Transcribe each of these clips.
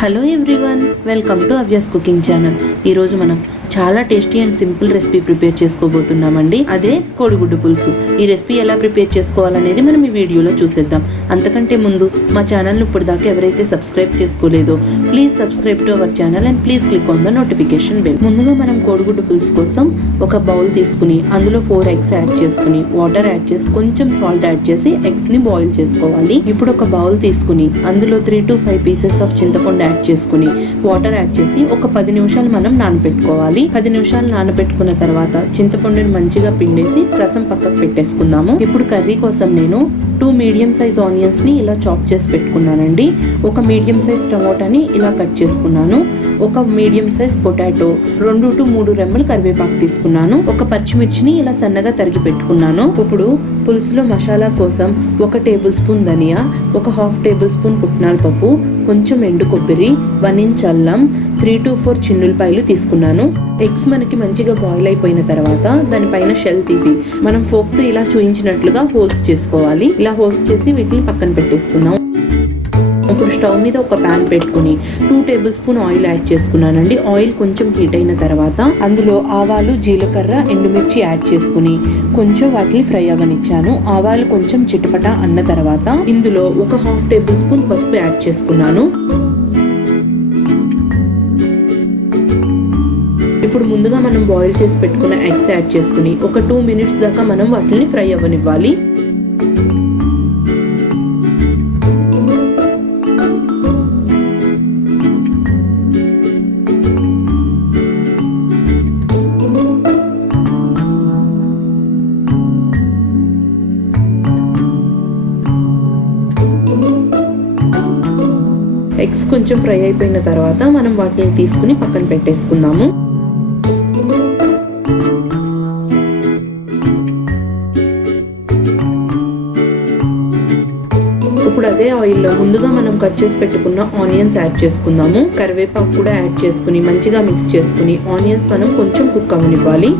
Hello everyone, welcome to Avya's cooking channel. ఈరోజు మనం చాలా tasty and simple recipe prepare చేసుకోబోతున్నామండి. అదే కోడిగుడ్డు పులుసు. ఈ రెసిపీ ఎలా ప్రిపేర్ చేసుకోవాలనేది మనం ఈ వీడియోలో చూసేద్దాం. అంతకంటే ముందు మా ఛానల్ని ఇప్పుడు దాకా ఎవరైతే సబ్స్క్రైబ్ చేసుకోలేదో please subscribe to our channel and please click on the notification bell. ముందుగా మనం కోడిగుడ్డు పులుసు కోసం ఒక బౌల్ తీసుకుని అందులో 4 eggs యాడ్ చేసుకుని వాటర్ యాడ్ చేసి కొంచెం సాల్ట్ యాడ్ చేసి ఎగ్స్ని బాయిల్ చేసుకోవాలి. ఇప్పుడు ఒక బౌల్ తీసుకుని అందులో 3 to 5 పీసెస్ ఆఫ్ చింతపండు యాడ్ చేసుకుని వాటర్ యాడ్ చేసి ఒక 10 నిమిషాలు మనం నానబెట్టుకోవాలి. 10 నిమిషాలు నానబెట్టుకున్న తర్వాత చింతపండుని మంచిగా పిండేసి రసం పక్కకు పెట్టేసుకుందాము. ఇప్పుడు కర్రీ కోసం నేను 2 మీడియం సైజ్ ఆనియన్స్ ని ఇలా చాప్ చేసి పెట్టుకున్నానండి. ఒక మీడియం సైజ్ టమోటాని ఇలా కట్ చేసుకున్నాను. ఒక మీడియం సైజ్ పొటాటో, 2 to 3 రెమ్మలు కరివేపాకు తీసుకున్నాను. ఒక పచ్చిమిర్చిని ఇలా సన్నగా తరిగి పెట్టుకున్నాను. ఇప్పుడు పులుసులో మసాలా కోసం 1 టేబుల్ స్పూన్ ధనియా, ఒక 1/2 టేబుల్ స్పూన్ పుట్నాల పప్పు, కొంచెం ఎండు కొబ్బరి, 1 ఇంచ్ అల్లం, 3 to 4 చిన్నులపాయలు తీసుకున్నాను. ఎగ్స్ మనకి మంచిగా బాయిల్ అయిపోయిన తర్వాత దానిపైన షెల్ తీసి మనం ఫోక్తో ఇలా చూయించినట్లుగా హోల్స్ చేసుకోవాలి. ఇలా హోల్స్ చేసి వీటిని పక్కన పెట్టేసుకుందాం. ఇప్పుడు స్టవ్ మీద ఒక ప్యాన్ పెట్టుకుని 2 టేబుల్ స్పూన్ ఆయిల్ యాడ్ చేసుకున్నానండి. ఆయిల్ కొంచెం హీట్ అయిన తర్వాత అందులో ఆవాలు, జీలకర్ర, ఎండుమిర్చి యాడ్ చేసుకుని కొంచెం వాటిని ఫ్రై అవ్వనిచ్చాను. ఆవాలు కొంచెం చిటపట అన్న తర్వాత ఇందులో ఒక 1/2 టేబుల్ స్పూన్ పసుపు యాడ్ చేసుకున్నాను. ఇప్పుడు ముందుగా మనం బాయిల్ చేసి పెట్టుకున్న ఎగ్స్ యాడ్ చేసుకుని ఒక 2 minutes దాకా మనం వాటిని ఫ్రై అవ్వనివ్వాలి. ఎగ్స్ కొంచెం ఫ్రై అయిపోయిన తర్వాత మనం వాటిని తీసుకుని పక్కన పెట్టేసుకుందాము. ఇప్పుడు అదే ఆయిల్లో ముందుగా మనం కట్ చేసి పెట్టుకున్న ఆనియన్స్ యాడ్ చేసుకుందాము. కరివేపాకు కూడా యాడ్ చేసుకుని మంచిగా మిక్స్ చేసుకుని ఆనియన్స్ మనం కొంచెం కుక్ అవ్వనివ్వాలి.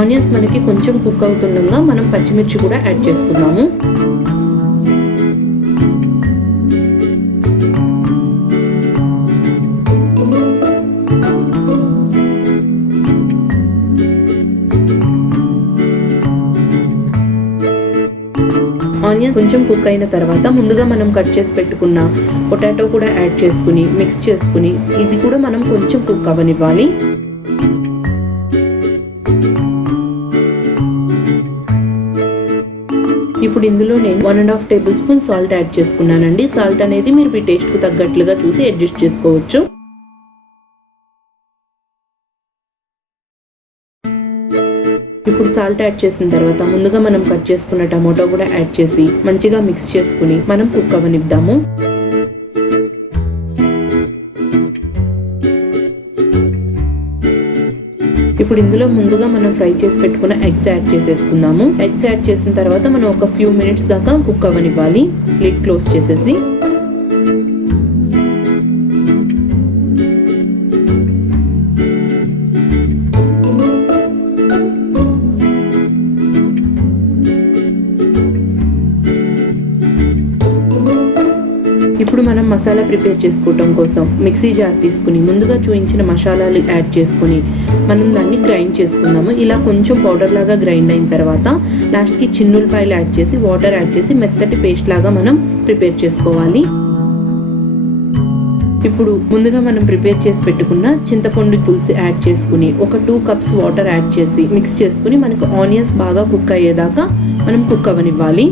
ఆనియన్స్ మనకి కొంచెం కుక్ అవుతుండగా మనం పచ్చిమిర్చి కూడా యాడ్ చేసుకుందాము. ఆనియన్స్ కొంచెం కుక్ అయిన తర్వాత ముందుగా మనం కట్ చేసి పెట్టుకున్న పొటాటో కూడా యాడ్ చేసుకుని మిక్స్ చేసుకుని ఇది కూడా మనం కొంచెం కుక్ అవ్వనివ్వాలి. ఇప్పుడు ఇందులో నేను 1.5 టేబుల్ స్పూన్ సాల్ట్ యాడ్ చేసుకున్నానండి. సాల్ట్ అనేది మీరు మీ టేస్ట్కు తగ్గట్లుగా చూసి అడ్జస్ట్ చేసుకోవచ్చు. ఇప్పుడు సాల్ట్ యాడ్ చేసిన తర్వాత ముందుగా మనం కట్ చేసుకున్న టమోటో కూడా యాడ్ చేసి మంచిగా మిక్స్ చేసుకుని మనం కుక్ అవ్వనిద్దాము. ఇప్పుడు ఇందులో ముందుగా మనం ఫ్రై చేసి పెట్టుకున్న ఎగ్స్ యాడ్ చేసేసుకుందాము. ఎగ్స్ యాడ్ చేసిన తర్వాత మనం ఒక ఫ్యూ మినిట్స్ దాకా కుక్ అవ్వనివ్వాలి. లిడ్ క్లోజ్ చేసేసి ఇప్పుడు మనం మసాలా ప్రిపేర్ చేసుకోవటం కోసం మిక్సీ జార్ తీసుకుని ముందుగా చూయించిన మసాలాలు యాడ్ చేసుకుని మనం దాన్ని గ్రైండ్ చేసుకుందాము. ఇలా కొంచెం పౌడర్ లాగా గ్రైండ్ అయిన తర్వాత లాస్ట్కి చిన్నులపాయలు యాడ్ చేసి వాటర్ యాడ్ చేసి మెత్తటి పేస్ట్ లాగా మనం ప్రిపేర్ చేసుకోవాలి. ఇప్పుడు ముందుగా మనం ప్రిపేర్ చేసి పెట్టుకున్న చింతపండు పులుసు యాడ్ చేసుకుని ఒక 2 cups వాటర్ యాడ్ చేసి మిక్స్ చేసుకుని మనకు ఆనియన్స్ బాగా కుక్ అయ్యేదాకా మనం కుక్ అవ్వనివ్వాలి.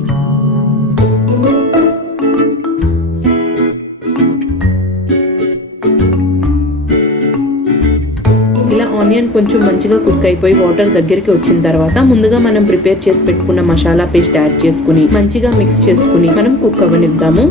ఇలా ఆనియన్ కొంచెం మంచిగా కుక్ అయిపోయి వాటర్ దగ్గరికి వచ్చిన తర్వాత ముందుగా మనం ప్రిపేర్ చేసి పెట్టుకున్న మసాలా పేస్ట్ యాడ్ చేసుకుని మంచిగా మిక్స్ చేసుకుని మనం కుక్ అవ్వనిద్దాము.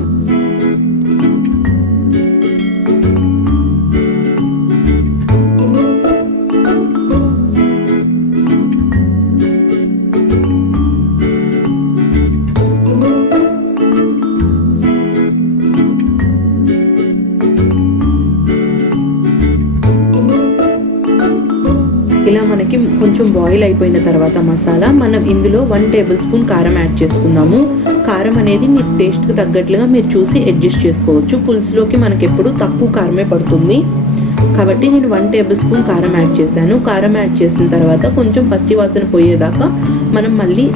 ఇలా మనకి మనకి కొంచెం బాయిల్ అయిపోయిన తర్వాత మసాలా మనం ఇందులో 1 టేబుల్ స్పూన్ కారం యాడ్ చేసుకుందాము. కారం అనేది మీ టేస్ట్కి తగ్గట్లుగా మీరు చూసి అడ్జస్ట్ చేసుకోవచ్చు. పులుసులోకి మనకి ఎప్పుడు తక్కువ కారమే పడుతుంది కాబట్టి నేను 1 టేబుల్ స్పూన్ కారం యాడ్ చేశాను. కారం యాడ్ చేసిన తర్వాత కొంచెం పచ్చి వాసన పోయేదాకా మనం మళ్ళీ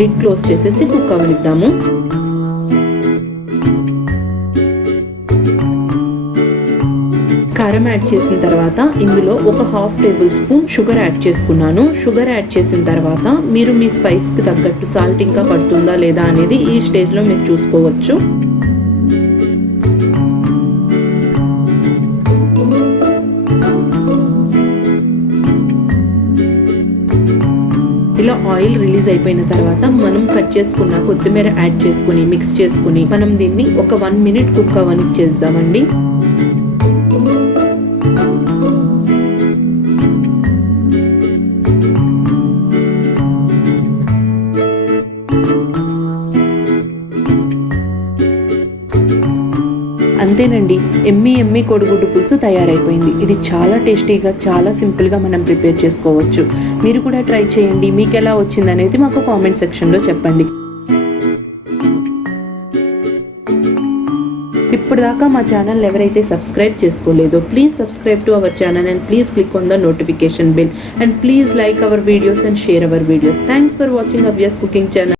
లిడ్ క్లోజ్ చేసేసి కుక్ అవనిద్దాము. కారం యాడ్ చేసిన తర్వాత ఇందులో ఒక 1/2 టేబుల్ స్పూన్ షుగర్ యాడ్ చేసుకున్నాను. షుగర్ యాడ్ చేసిన తర్వాత మీరు మీ స్పైస్కి తగ్గట్టు సాల్ట్ ఇంకా పడుతుందా లేదా అనేది ఈ స్టేజ్లో మీరు చూసుకోవచ్చు. ఇలా ఆయిల్ రిలీజ్ అయిపోయిన తర్వాత మనం కట్ చేసుకున్న కొత్తిమీర యాడ్ చేసుకుని మిక్స్ చేసుకుని మనం దీన్ని ఒక 1 మినిట్ కుక్ అవనిచ్చేద్దామండి. అంతేనండి, ఎమ్మి కోడిగుడ్డు పులుసు తయారైపోయింది. ఇది చాలా టేస్టీగా చాలా సింపుల్గా మనం ప్రిపేర్ చేసుకోవచ్చు. మీరు కూడా ట్రై చేయండి. మీకు ఎలా వచ్చింది అనేది మాకు కామెంట్ సెక్షన్లో చెప్పండి. ఇప్పటిదాకా మా ఛానల్ ఎవరైతే సబ్స్క్రైబ్ చేసుకోలేదో please subscribe to our channel and please click on the notification bell and please like our videos and share our videos. Thanks for watching Avya's cooking channel.